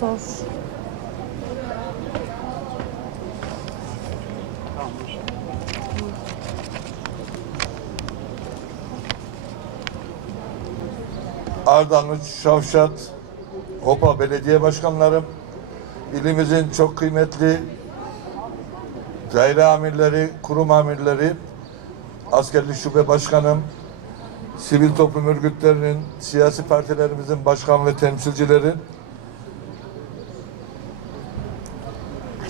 Sor. Ardanuç, Şavşat, Hopa belediye başkanlarım, ilimizin çok kıymetli daire amirleri, kurum amirleri, askerlik şube başkanım, sivil toplum örgütlerinin, siyasi partilerimizin başkan ve temsilcileri,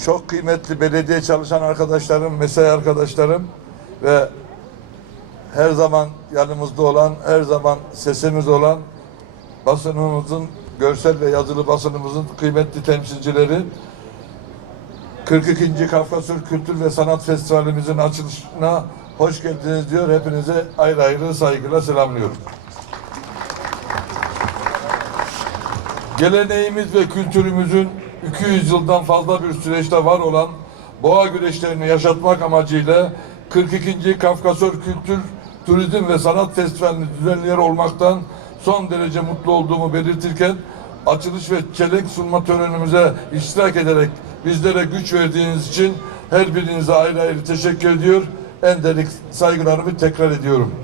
çok kıymetli belediye çalışan arkadaşlarım, mesai arkadaşlarım ve her zaman yanımızda olan, her zaman sesimiz olan basınımızın, görsel ve yazılı basınımızın kıymetli temsilcileri 42. Kafkasör Kültür ve Sanat Festivalimizin açılışına hoş geldiniz diyor. Hepinize ayrı ayrı saygıyla selamlıyorum. Geleneğimiz ve kültürümüzün 200 yıldan fazla bir süreçte var olan boğa güreşlerini yaşatmak amacıyla 42. Kafkasör Kültür, Turizm ve Sanat Festivali'ni düzenleyen olmaktan son derece mutlu olduğumu belirtirken açılış ve çelenk sunma törenimize iştirak ederek bizlere güç verdiğiniz için her birinize ayrı ayrı teşekkür ediyor. En derin saygılarımı tekrar ediyorum.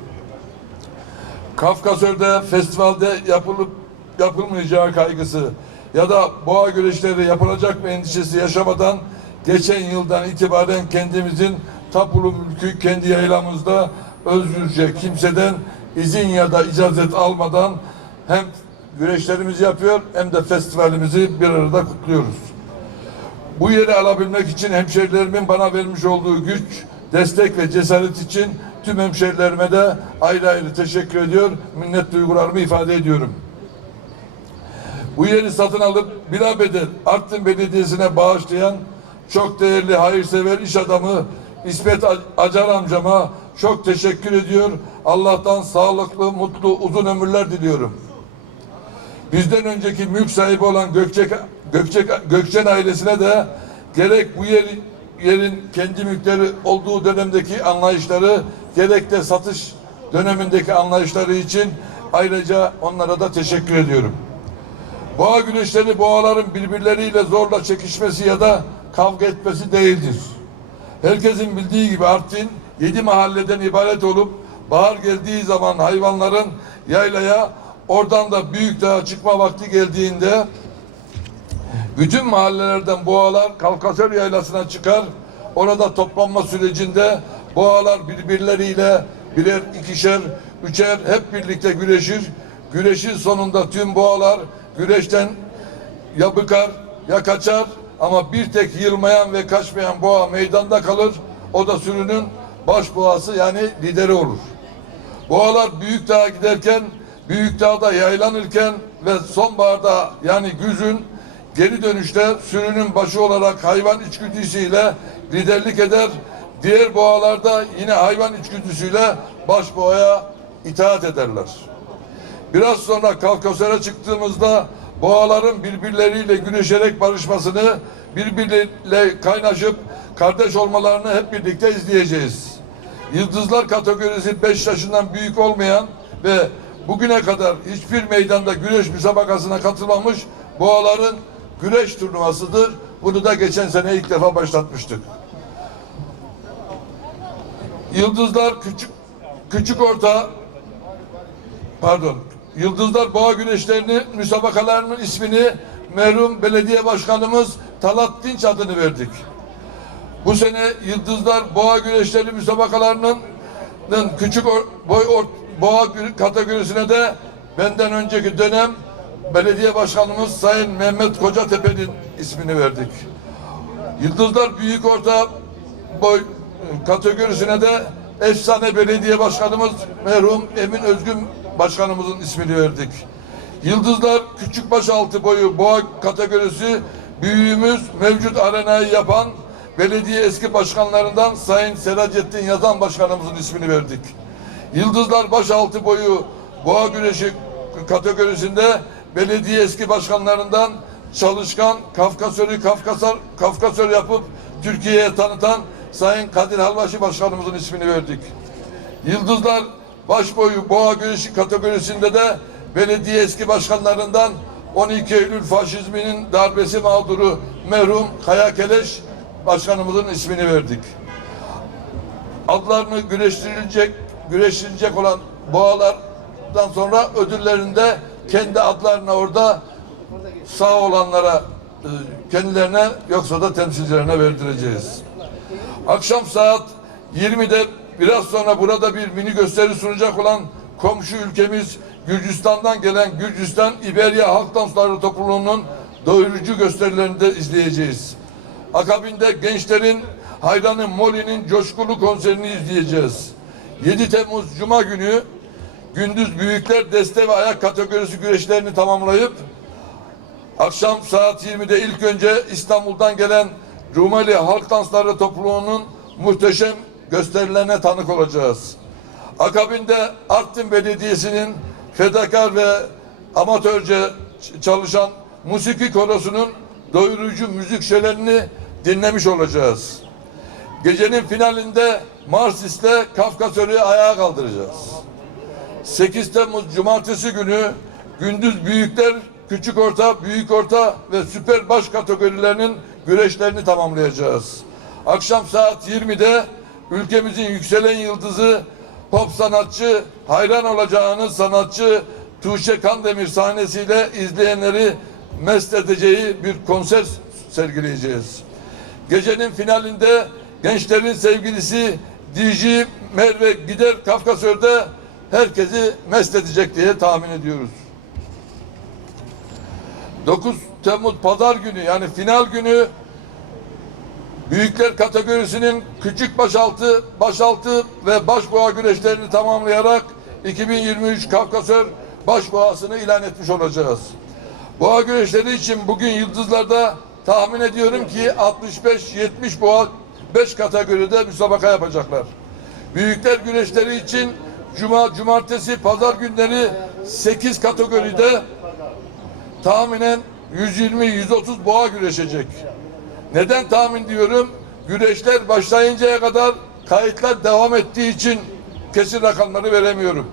Kafkasör'de festivalde yapılıp yapılmayacağı kaygısı ya da boğa güreşleri yapılacak mı endişesi yaşamadan geçen yıldan itibaren kendimizin tapulu mülkü kendi yaylamızda özgürce kimseden izin ya da icazet almadan hem güreşlerimizi yapıyor hem de festivalimizi bir arada kutluyoruz. Bu yeri alabilmek için hemşerilerimin bana vermiş olduğu güç, destek ve cesaret için tüm hemşerilerime de ayrı ayrı teşekkür ediyor, minnet duygularımı ifade ediyorum. Bu yeri satın alıp bila bedel Artvin Belediyesi'ne bağışlayan çok değerli hayırsever iş adamı İsmet Acar amcama çok teşekkür ediyor. Allah'tan sağlıklı, mutlu, uzun ömürler diliyorum. Bizden önceki mülk sahibi olan Gökçek, Gökçek, Gökçen ailesine de gerek bu yer, yerin kendi mülkleri olduğu dönemdeki anlayışları gerek de satış dönemindeki anlayışları için ayrıca onlara da teşekkür ediyorum. Boğa güreşleri boğaların birbirleriyle zorla çekişmesi ya da kavga etmesi değildir. Herkesin bildiği gibi Artvin yedi mahalleden ibaret olup bahar geldiği zaman hayvanların yaylaya oradan da büyük dağa çıkma vakti geldiğinde bütün mahallelerden boğalar Kalkasör yaylasına çıkar. Orada toplanma sürecinde boğalar birbirleriyle birer ikişer, üçer hep birlikte güreşir. Güreşin sonunda tüm boğalar güreşten ya bıkar ya kaçar ama bir tek yılmayan ve kaçmayan boğa meydanda kalır. O da sürünün baş boğası yani lideri olur. Boğalar büyük dağa giderken, büyük dağda yaylanırken ve sonbaharda yani güzün geri dönüşte sürünün başı olarak hayvan içgüdüsüyle liderlik eder. Diğer boğalarda yine hayvan içgüdüsüyle baş boğaya itaat ederler. Biraz sonra Kafkasör'e çıktığımızda boğaların birbirleriyle güneşerek barışmasını, birbirleriyle kaynaşıp kardeş olmalarını hep birlikte izleyeceğiz. Yıldızlar kategorisi 5 yaşından büyük olmayan ve bugüne kadar hiçbir meydanda güreş müsabakasına katılmamış boğaların güreş turnuvasıdır. Bunu da geçen sene ilk defa başlatmıştık. Yıldızlar küçük küçük orta pardon Yıldızlar Boğa Güreşlerini müsabakalarının ismini merhum belediye başkanımız Talat Dinç adını verdik. Bu sene Yıldızlar Boğa Güreşleri müsabakalarının küçük boy or, boğa kategorisine de benden önceki dönem belediye başkanımız Sayın Mehmet Kocatepe'nin ismini verdik. Yıldızlar Büyük Orta boy kategorisine de efsane belediye başkanımız merhum Emin Özgün başkanımızın ismini verdik. Yıldızlar küçük baş altı boyu boğa kategorisi büyüğümüz mevcut arenayı yapan belediye eski başkanlarından Sayın Seracettin Yazan başkanımızın ismini verdik. Yıldızlar baş altı boyu boğa güreşi kategorisinde belediye eski başkanlarından çalışkan Kafkasör'ü Kafkasar Kafkasör yapıp Türkiye'ye tanıtan Sayın Kadir Halvaşi başkanımızın ismini verdik. Yıldızlar baş boyu boğa güreşi kategorisinde de belediye eski başkanlarından 12 Eylül faşizminin darbesi mağduru merhum Kaya Keleş başkanımızın ismini verdik. Adlarını güreştirilecek, güreştirilecek olan boğalardan sonra ödüllerinde kendi adlarına orada sağ olanlara e, kendilerine yoksa da temsilcilerine verdireceğiz. Akşam saat 20'de biraz sonra burada bir mini gösteri sunacak olan komşu ülkemiz Gürcistan'dan gelen Gürcistan İberya Halk Dansları Topluluğu'nun doyurucu gösterilerini de izleyeceğiz. Akabinde gençlerin hayranı Molly'nin coşkulu konserini izleyeceğiz. 7 Temmuz Cuma günü gündüz büyükler deste ve ayak kategorisi güreşlerini tamamlayıp Akşam saat 20'de ilk önce İstanbul'dan gelen Rumeli Halk Dansları Topluluğu'nun muhteşem gösterilerine tanık olacağız. Akabinde Artvin Belediyesi'nin fedakar ve amatörce çalışan musiki korosunun doyurucu müzik şölenini dinlemiş olacağız. Gecenin finalinde Marsis'te Kafkasör'ü ayağa kaldıracağız. 8 Temmuz Cumartesi günü gündüz büyükler, küçük orta, büyük orta ve süper baş kategorilerinin güreşlerini tamamlayacağız. Akşam saat 20'de ülkemizin yükselen yıldızı pop sanatçı, hayran olacağınız sanatçı Tuğçe Kandemir sahnesiyle izleyenleri mest edeceği bir konser sergileyeceğiz. Gecenin finalinde gençlerin sevgilisi DJ Merve Gider Kafkasör'de herkesi mest edecek diye tahmin ediyoruz. 9 Temmuz Pazar günü yani final günü Büyükler kategorisinin küçük başaltı, başaltı ve başboğa güreşlerini tamamlayarak 2023 Kafkasör başboğasını ilan etmiş olacağız. Boğa güreşleri için bugün Yıldızlar'da tahmin ediyorum ki 65-70 boğa 5 kategoride müsabaka yapacaklar. Büyükler güreşleri için Cuma, Cumartesi, Pazar günleri 8 kategoride tahminen 120-130 boğa güreşecek. Neden tahmin diyorum? Güreşler başlayıncaya kadar kayıtlar devam ettiği için kesin rakamları veremiyorum.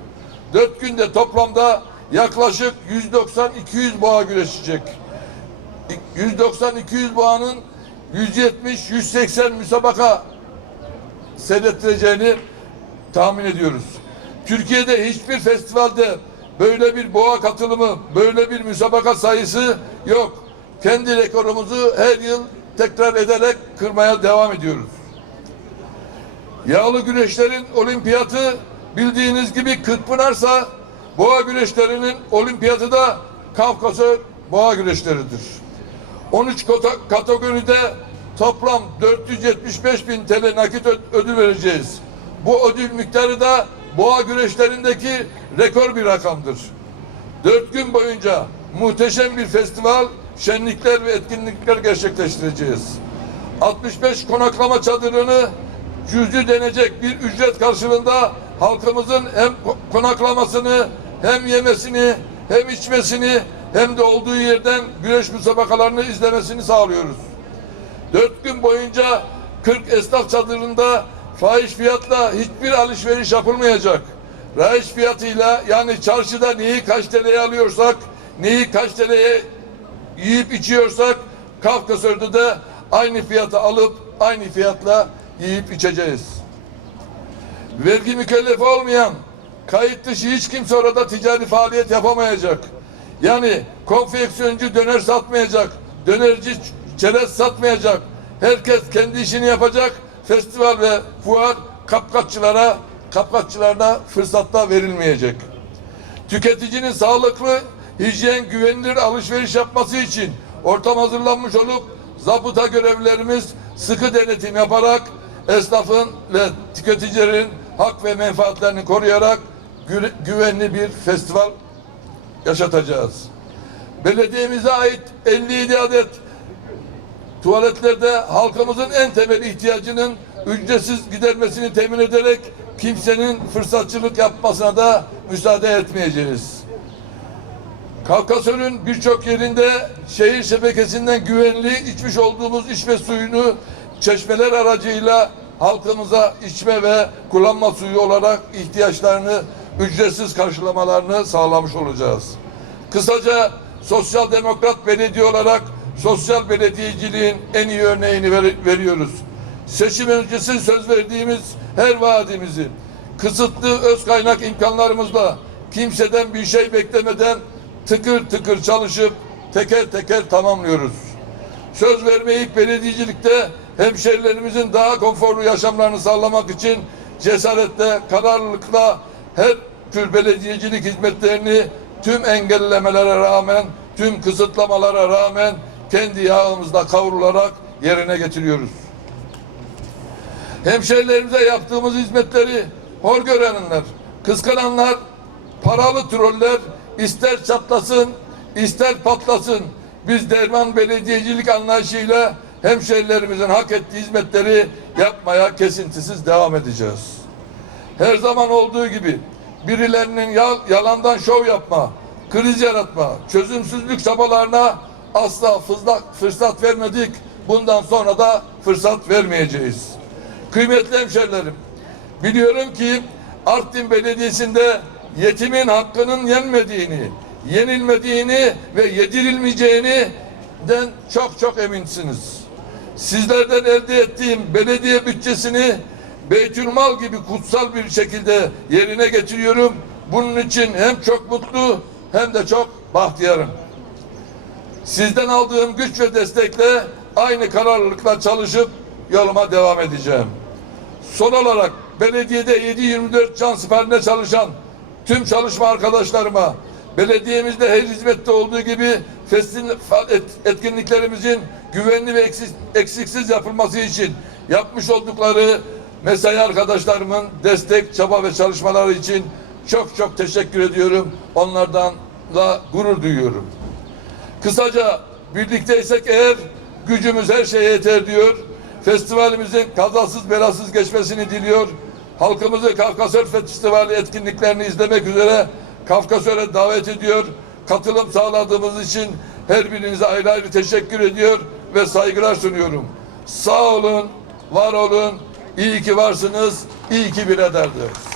Dört günde toplamda yaklaşık 190-200 boğa güreşecek. 190-200 boğanın 170-180 müsabaka seyrettireceğini tahmin ediyoruz. Türkiye'de hiçbir festivalde böyle bir boğa katılımı, böyle bir müsabaka sayısı yok. Kendi rekorumuzu her yıl tekrar ederek kırmaya devam ediyoruz. Yağlı güreşlerin olimpiyatı bildiğiniz gibi Kırkpınar'sa boğa güreşlerinin olimpiyatı da Kafkasör boğa güreşleridir. 13 kota- kategoride toplam 475 bin TL nakit ödül vereceğiz. Bu ödül miktarı da boğa güreşlerindeki rekor bir rakamdır. Dört gün boyunca muhteşem bir festival, şenlikler ve etkinlikler gerçekleştireceğiz. 65 konaklama çadırını cüzü denecek bir ücret karşılığında halkımızın hem ko- konaklamasını hem yemesini hem içmesini hem de olduğu yerden güreş müsabakalarını izlemesini sağlıyoruz. Dört gün boyunca 40 esnaf çadırında fahiş fiyatla hiçbir alışveriş yapılmayacak. Rahiç fiyatıyla yani çarşıda neyi kaç TL'ye alıyorsak, neyi kaç TL'ye yiyip içiyorsak Kafkasör'de de aynı fiyata alıp aynı fiyatla yiyip içeceğiz. Vergi mükellefi olmayan kayıt dışı hiç kimse orada ticari faaliyet yapamayacak. Yani konfeksiyoncu döner satmayacak, dönerci çerez satmayacak. Herkes kendi işini yapacak. Festival ve fuar kapkaççılara, kapkaççılarına fırsatta verilmeyecek. Tüketicinin sağlıklı, hijyen, güvenilir alışveriş yapması için ortam hazırlanmış olup zabıta görevlilerimiz sıkı denetim yaparak esnafın ve tüketicilerin hak ve menfaatlerini koruyarak gü- güvenli bir festival yaşatacağız. Belediyemize ait 57 adet tuvaletlerde halkımızın en temel ihtiyacının ücretsiz gidermesini temin ederek kimsenin fırsatçılık yapmasına da müsaade etmeyeceğiz. Kafkasör'ün birçok yerinde şehir şebekesinden güvenli içmiş olduğumuz içme suyunu çeşmeler aracıyla halkımıza içme ve kullanma suyu olarak ihtiyaçlarını ücretsiz karşılamalarını sağlamış olacağız. Kısaca sosyal demokrat belediye olarak sosyal belediyeciliğin en iyi örneğini ver- veriyoruz. Seçim öncesi söz verdiğimiz her vaadimizi kısıtlı öz kaynak imkanlarımızla kimseden bir şey beklemeden tıkır tıkır çalışıp teker teker tamamlıyoruz. Söz vermeyip belediyecilikte hemşerilerimizin daha konforlu yaşamlarını sağlamak için cesaretle, kararlılıkla her tür belediyecilik hizmetlerini tüm engellemelere rağmen, tüm kısıtlamalara rağmen kendi yağımızda kavrularak yerine getiriyoruz. Hemşerilerimize yaptığımız hizmetleri hor görenler, kıskananlar, paralı troller ister çatlasın, ister patlasın. Biz derman belediyecilik anlayışıyla hemşerilerimizin hak ettiği hizmetleri yapmaya kesintisiz devam edeceğiz. Her zaman olduğu gibi birilerinin yal- yalandan şov yapma, kriz yaratma, çözümsüzlük çabalarına asla fırsat vermedik. Bundan sonra da fırsat vermeyeceğiz. Kıymetli hemşerilerim, biliyorum ki Artvin Belediyesi'nde yetimin hakkının yenmediğini, yenilmediğini ve yedirilmeyeceğini den çok çok eminsiniz. Sizlerden elde ettiğim belediye bütçesini Beytülmal gibi kutsal bir şekilde yerine getiriyorum. Bunun için hem çok mutlu hem de çok bahtiyarım. Sizden aldığım güç ve destekle aynı kararlılıkla çalışıp yoluma devam edeceğim. Son olarak belediyede 7-24 can siperinde çalışan tüm çalışma arkadaşlarıma, belediyemizde her hizmette olduğu gibi etkinliklerimizin güvenli ve eksiksiz yapılması için yapmış oldukları mesai arkadaşlarımın destek, çaba ve çalışmaları için çok çok teşekkür ediyorum. Onlardan da gurur duyuyorum. Kısaca birlikteysek eğer gücümüz her şeye yeter diyor. Festivalimizin kazasız belasız geçmesini diliyor. Halkımızı Kafkasör Festivali etkinliklerini izlemek üzere Kafkasör'e davet ediyor. Katılım sağladığımız için her birinize ayrı ayrı teşekkür ediyor ve saygılar sunuyorum. Sağ olun, var olun, iyi ki varsınız, iyi ki bir ederdiniz.